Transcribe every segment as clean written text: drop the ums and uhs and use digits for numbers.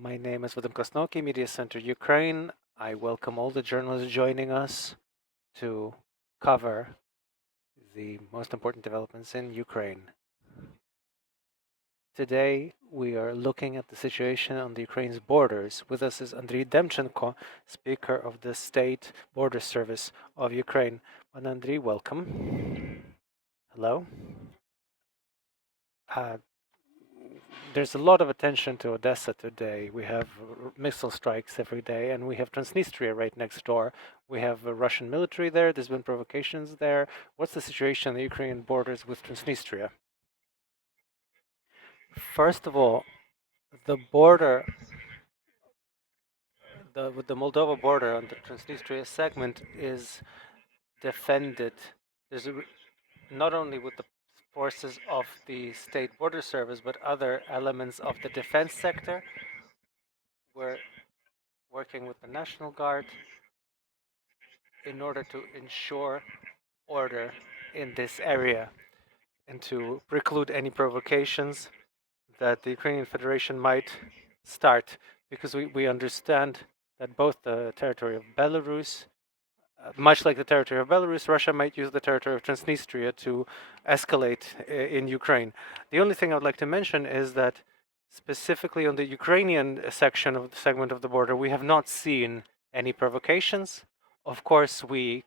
My name is Vadim Krasnoky, Mediacentru Ukraine. I welcome all the journalists joining us to cover the most important developments in Ukraine. Today, we are looking at the situation on the Ukraine's borders. With us is Andriy Demchenko, Speaker of the State Border Service of Ukraine. And Andriy, welcome. Hello. There's a lot of attention to Odessa today. We have missile strikes every day, and we have Transnistria right next door. We have Russian military there. There's been provocations there. What's the situation on the Ukrainian borders with Transnistria? First of all, the border, with the Moldova border on the Transnistria segment is defended. Not only with the forces of the State Border Service, but other elements of the defense sector. We're working with the National Guard in order to ensure order in this area and to preclude any provocations that the Ukrainian Federation might start, because we understand that both the territory of Belarus, much like the territory of Belarus, Russia might use the territory of Transnistria to escalate in Ukraine. The only thing I would like to mention is that specifically on the Ukrainian section of the segment of the border, we have not seen any provocations. Of course, we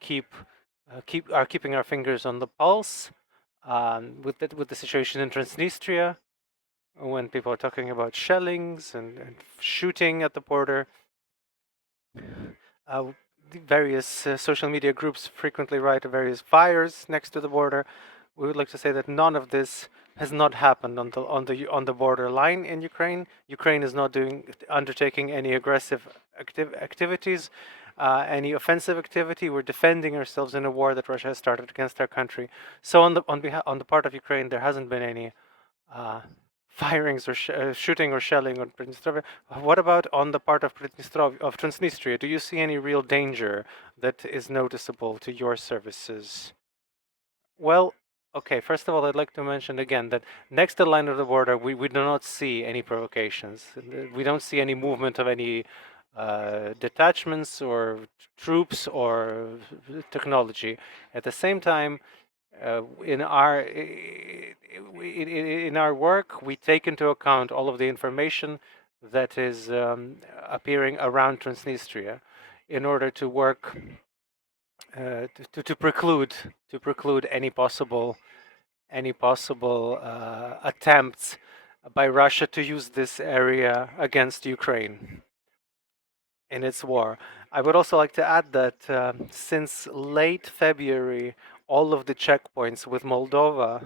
are keeping our fingers on the pulse with the situation in Transnistria, when people are talking about shellings and shooting at the border. The various social media groups frequently write of various fires next to the border. We would like to say that none of this has not happened on the border line in Ukraine. Ukraine is not undertaking any aggressive activities, any offensive activity. We're defending ourselves in a war that Russia has started against our country. So on the part of Ukraine, there hasn't been any firings or shooting or shelling on Transnistria. What about on the part of Transnistria? Do you see any real danger that is noticeable to your services? Well, okay, first of all, I'd like to mention again that next to the line of the border, we do not see any provocations. We don't see any movement of any detachments or troops or technology. At the same time, in our work, we take into account all of the information that is appearing around Transnistria in order to work to preclude any possible attempts by Russia to use this area against Ukraine in its war. I would also like to add that since late February, all of the checkpoints with Moldova,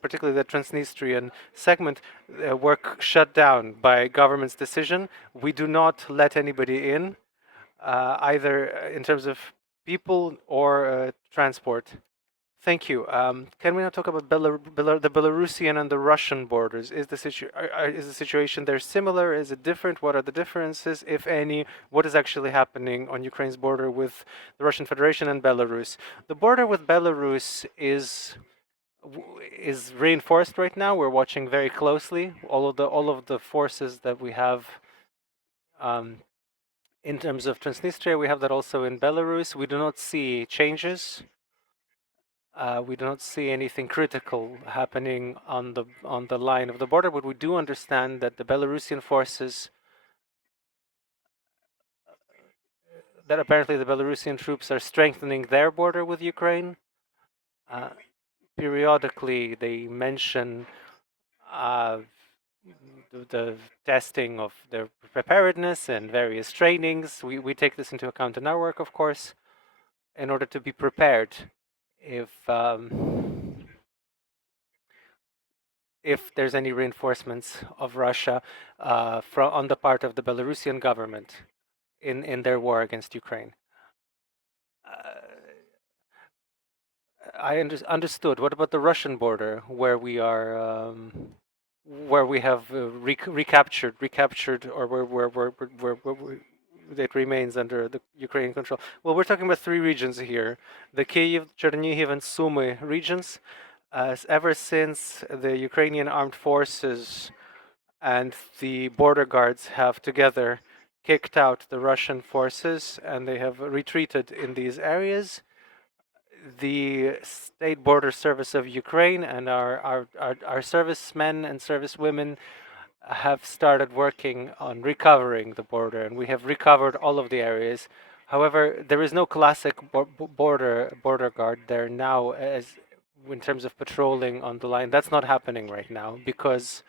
particularly the Transnistrian segment, were shut down by government's decision. We do not let anybody in, either in terms of people or transport. Thank you. Can we now talk about the Belarusian and the Russian borders? Is the situation there similar? Is it different? What are the differences, if any? What is actually happening on Ukraine's border with the Russian Federation and Belarus? The border with Belarus is reinforced right now. We're watching very closely all of the forces that we have. In terms of Transnistria, we have that also in Belarus. We do not see changes. We do not see anything critical happening on the line of the border, but we do understand that the Belarusian forces, that apparently the Belarusian troops are strengthening their border with Ukraine. Periodically, they mention the testing of their preparedness and various trainings. We take this into account in our work, of course, in order to be prepared if there's any reinforcements of Russia on the part of the Belarusian government in their war against Ukraine. I understood. What about the Russian border, where we are, where we have recaptured, or where it remains under the Ukrainian control? Well, we're talking about three regions here: the Kyiv, Chernihiv, and Sumy regions. Ever since the Ukrainian armed forces and the border guards have together kicked out the Russian forces, and they have retreated in these areas. The State Border Service of Ukraine and our servicemen and servicewomen have started working on recovering the border, and we have recovered all of the areas. However, there is no classic border guard there now, as in terms of patrolling on the line. That's not happening right now because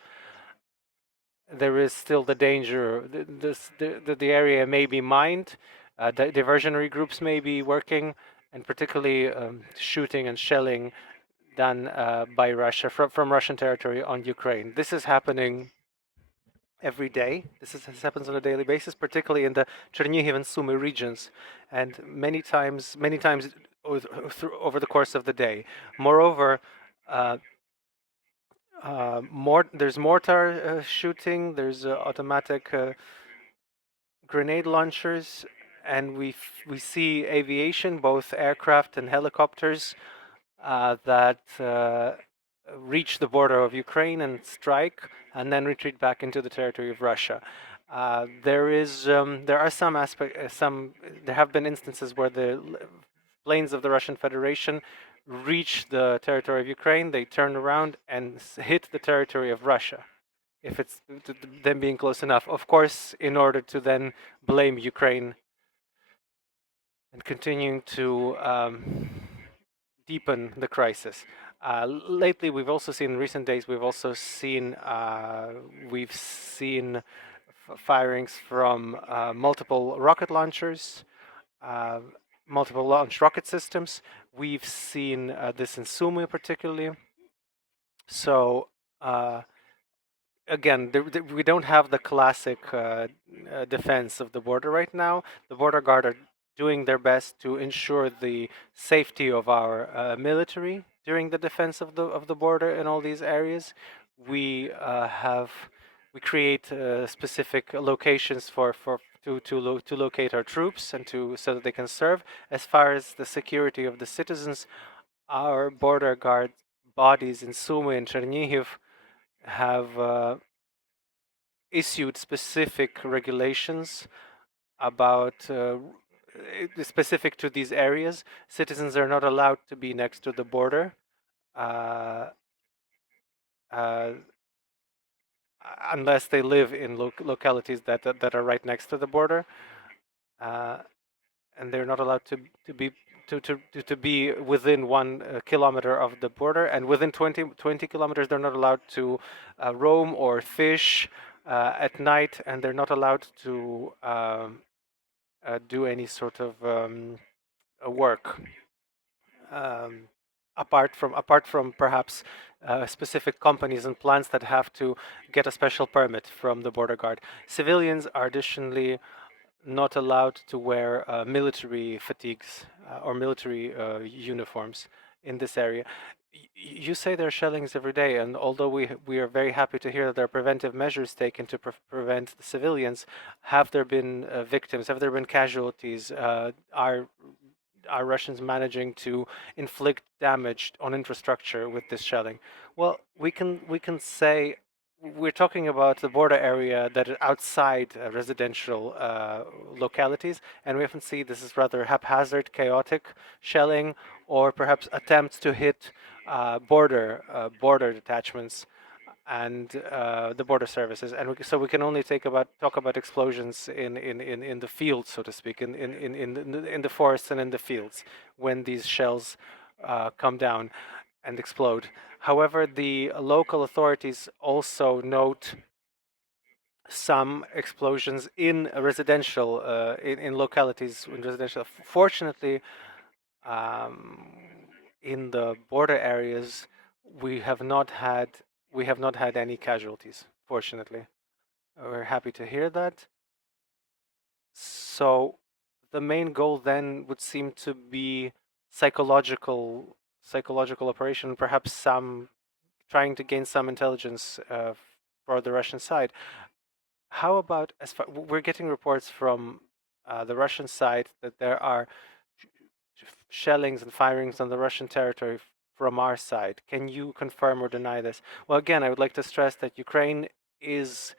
there is still the danger. The area may be mined. Diversionary groups may be working, and particularly shooting and shelling done by Russia from Russian territory on Ukraine. This is happening every day. This happens on a daily basis, particularly in the Chernihiv and Sumy regions, and many times over the course of the day. Moreover, there's mortar shooting. There's automatic grenade launchers, and we see aviation, both aircraft and helicopters, that reach the border of Ukraine and strike, and then retreat back into the territory of Russia. There are there have been instances where the planes of the Russian Federation reach the territory of Ukraine, they turn around and hit the territory of Russia, if it's them being close enough. Of course, in order to then blame Ukraine and continuing to deepen the crisis. Lately, we've also seen in recent days. We've seen firings from multiple rocket launchers, multiple launch rocket systems. We've seen this in Sumy particularly. So again, we don't have the classic defense of the border right now. The border guard are doing their best to ensure the safety of our military during the defense of the border in all these areas. We create specific locations to locate our troops and so that they can serve. As far as the security of the citizens, our border guard bodies in Sumy and Chernihiv have issued specific regulations about specific to these areas. Citizens are not allowed to be next to the border uh, uh, unless they live in localities that are right next to the border, and they're not allowed to be within 1 kilometer of the border, and within 20 kilometers they're not allowed to roam or fish at night, and they're not allowed to do any sort of work apart from perhaps specific companies and plants that have to get a special permit from the border guard. Civilians are additionally not allowed to wear military fatigues or military uniforms in this area. You say there are shellings every day, and although we are very happy to hear that there are preventive measures taken to prevent the civilians, have there been victims? Have there been casualties? Are Russians managing to inflict damage on infrastructure with this shelling? Well, we can say we're talking about the border area that is outside residential localities, and we often see this is rather haphazard, chaotic shelling, or perhaps attempts to hit border detachments and the border services. And so we can only talk about explosions in the fields, so to speak, in the forests and in the fields when these shells come down and explode. However, the local authorities also note some explosions in residential in localities in residential. Fortunately, um, in the border areas, we have not had any casualties. Fortunately, we're happy to hear that. So, the main goal then would seem to be psychological operation, perhaps some trying to gain some intelligence for the Russian side. How about as far we're getting reports from the Russian side that there are shellings and firings on the Russian territory from our side. Can you confirm or deny this? Well, again, I would like to stress that Ukraine is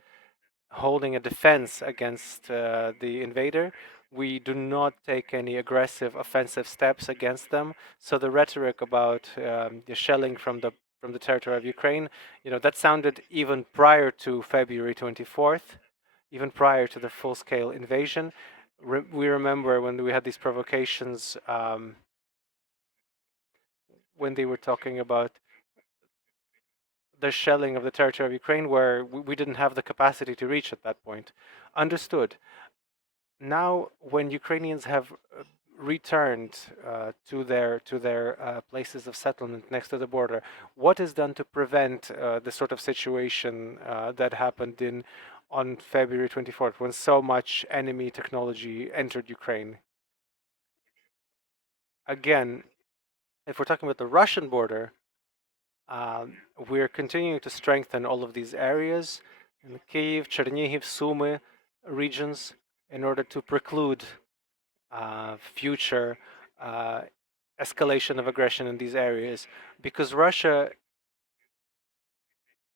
holding a defense against the invader. We do not take any aggressive offensive steps against them. So the rhetoric about the shelling from the territory of Ukraine, that sounded even prior to February 24th, even prior to the full-scale invasion. We remember when we had these provocations, when they were talking about the shelling of the territory of Ukraine, where we didn't have the capacity to reach at that point. Understood. Now, when Ukrainians have returned to their places of settlement next to the border, what is done to prevent the sort of situation that happened on February 24th, when so much enemy technology entered Ukraine? Again, if we're talking about the Russian border, we're continuing to strengthen all of these areas in the Kyiv, Chernihiv, Sumy regions in order to preclude future escalation of aggression in these areas, because Russia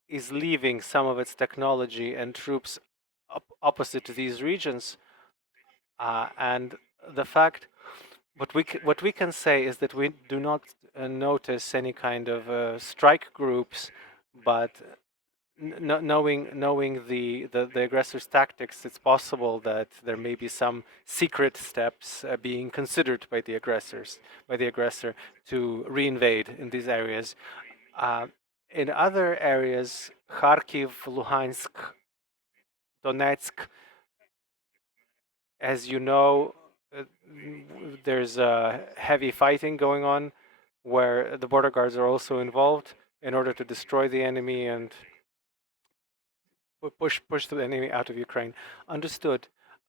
is leaving some of its technology and troops opposite to these regions, and the fact what we can say is that we do not notice any kind of strike groups, but knowing the aggressors' tactics, it's possible that there may be some secret steps being considered by the aggressor to reinvade in these areas. In other areas, Kharkiv, Luhansk, Donetsk, as you know, there's heavy fighting going on, where the border guards are also involved in order to destroy the enemy and push the enemy out of Ukraine. Understood.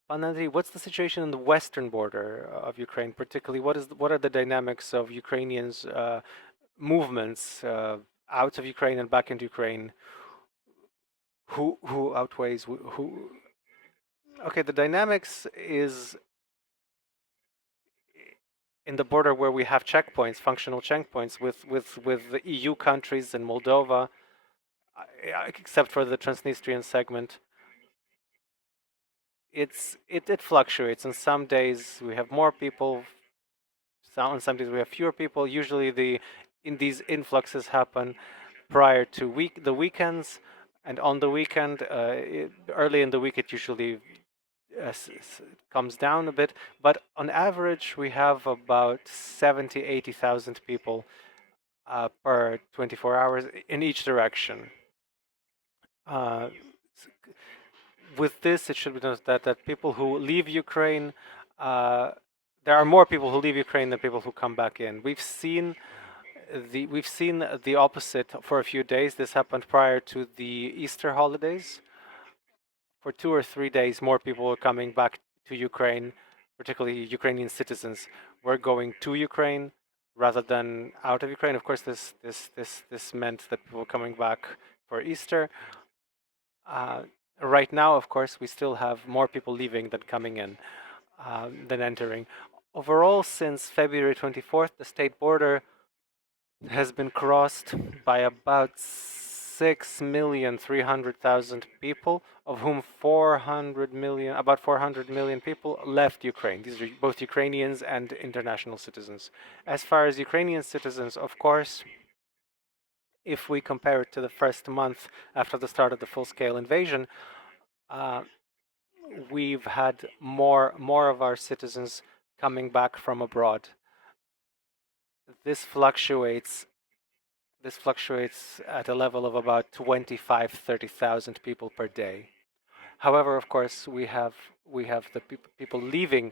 Andriy, what's the situation in the western border of Ukraine, particularly? What are the dynamics of Ukrainians' movements out of Ukraine and back into Ukraine? Who outweighs who? Okay, the dynamics is in the border where we have checkpoints, functional checkpoints with the EU countries and Moldova, except for the Transnistrian segment. It fluctuates. On some days we have more people. On some days we have fewer people. Usually these influxes happen prior to the weekends, and on the weekend, early in the week, it usually comes down a bit. But on average, we have about 70,000-80,000 people per 24 hours in each direction. Uh, with this, it should be noted that people who leave Ukraine, there are more people who leave Ukraine than people who come back in. We've seen the opposite for a few days. This happened prior to the Easter holidays. For 2 or 3 days, more people were coming back to Ukraine, particularly Ukrainian citizens were going to Ukraine rather than out of Ukraine. Of course, this meant that people were coming back for Easter. Right now, of course, we still have more people leaving than coming in, than entering. Overall, since February 24th, the state border has been crossed by about 6,300,000 people, of whom about 400 million people left Ukraine. These are both Ukrainians and international citizens. As far as Ukrainian citizens, of course, if we compare it to the first month after the start of the full-scale invasion, we've had more of our citizens coming back from abroad. This fluctuates at a level of about 25,000-30,000 people per day. However, of course, we have the people leaving.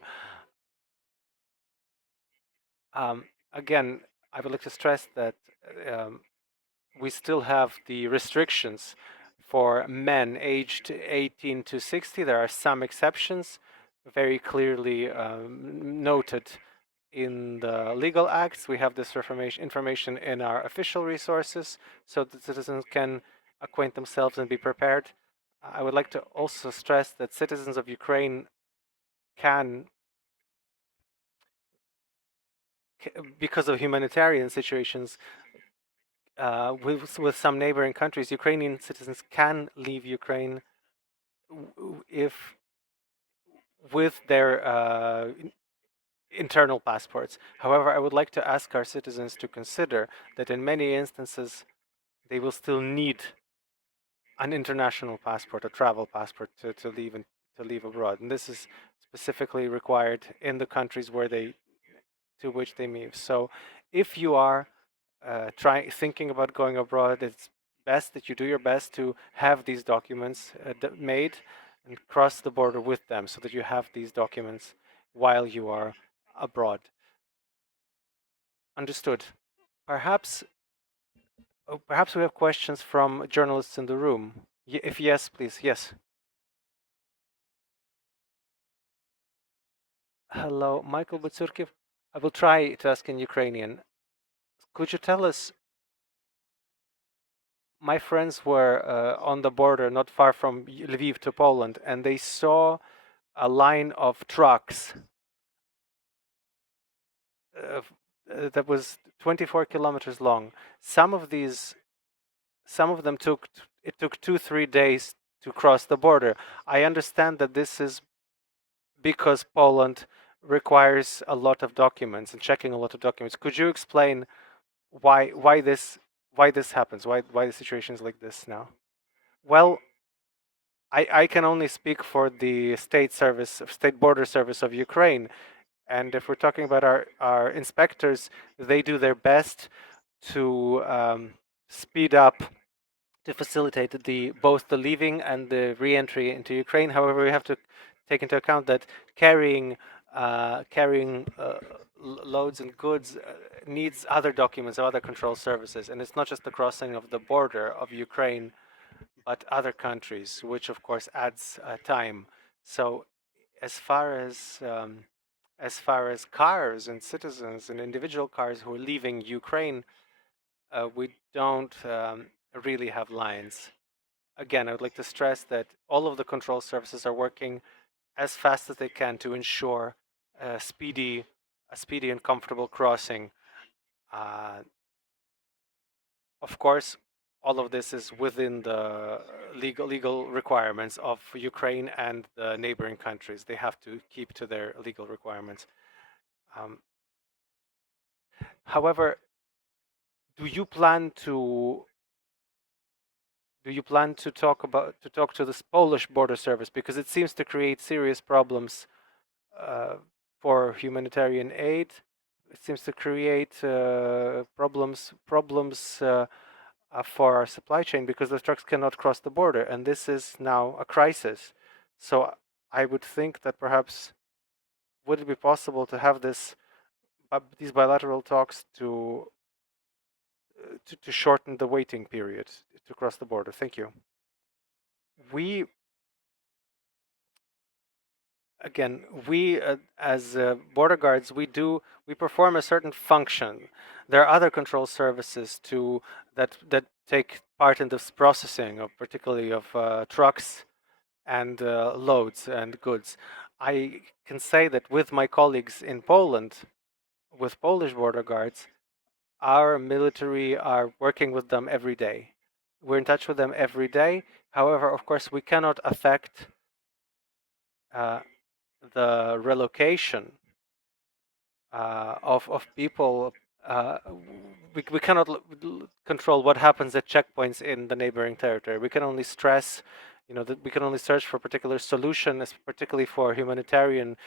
Again, I would like to stress that we still have the restrictions for men aged 18 to 60. There are some exceptions, very clearly noted in the legal acts. We have this information in our official resources so that citizens can acquaint themselves and be prepared. I would like to also stress that citizens of Ukraine can, because of humanitarian situations, with some neighboring countries, Ukrainian citizens can leave Ukraine if with their internal passports. However, I would like to ask our citizens to consider that in many instances they will still need an international passport, a travel passport to leave and to leave abroad, and this is specifically required in the countries where they to which they move. So, if you are thinking about going abroad, it's best that you do your best to have these documents made and cross the border with them, so that you have these documents while you are abroad. Understood. Perhaps, perhaps we have questions from journalists in the room. If yes, please. Yes. Hello, Michael Batsurkiv. I will try to ask in Ukrainian. Could you tell us? My friends were on the border, not far from Lviv to Poland, and they saw a line of trucks uh, that was 24 kilometers long. Some of these, some of them it took 2-3 days to cross the border. I understand that this is because Poland requires a lot of documents and checking a lot of documents. Could you explain why this happens? Why the situation is like this now? Well, I can only speak for the state border service of Ukraine. And if we're talking about our inspectors, they do their best to speed up, to facilitate both the leaving and the re-entry into Ukraine. However, we have to take into account that carrying loads and goods needs other documents or other control services, and it's not just the crossing of the border of Ukraine, but other countries, which of course adds time. So, as far as cars and citizens and individual cars who are leaving Ukraine, we don't really have lines. Again, I would like to stress that all of the control services are working as fast as they can to ensure a speedy, and comfortable crossing. Uh, of course, all of this is within the legal requirements of Ukraine and the neighboring countries. They have to keep to their legal requirements. Um, However, do you plan to talk to this Polish border service, because it seems to create serious problems uh, for humanitarian aid? It seems to create problems for our supply chain, because the trucks cannot cross the border, and this is now a crisis. So I would think that perhaps would it be possible to have these bilateral talks to shorten the waiting period to cross the border? Thank you. We again, we as border guards, we perform a certain function. There are other control services that take part in this processing of particularly of trucks and loads and goods. I can say that with my colleagues in Poland, with Polish border guards, our military are working with them every day. We're in touch with them every day. However, of course, we cannot affect uh, the relocation of people. Uh, we cannot control what happens at checkpoints in the neighboring territory. We can only stress, that we can only search for particular solutions, particularly for humanitarian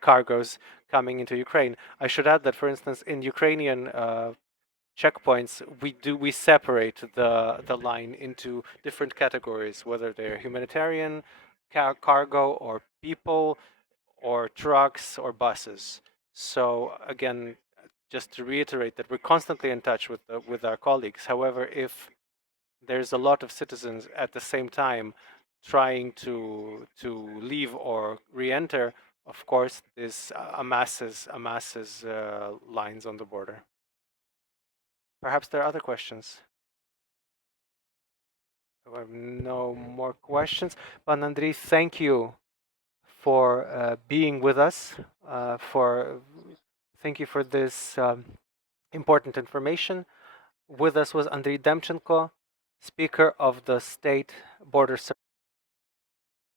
cargoes coming into Ukraine. I should add that, for instance, in Ukrainian checkpoints, we separate the line into different categories, whether they're humanitarian cargo or people or trucks or buses. So again, just to reiterate that we're constantly in touch with our colleagues. However, if there's a lot of citizens at the same time trying to leave or re-enter, of course, this amasses lines on the border. Perhaps there are other questions. I have no more questions. But Andriy, thank you for being with us. Thank you for this important information. With us was Andriy Demchenko, Speaker of the State Border Service.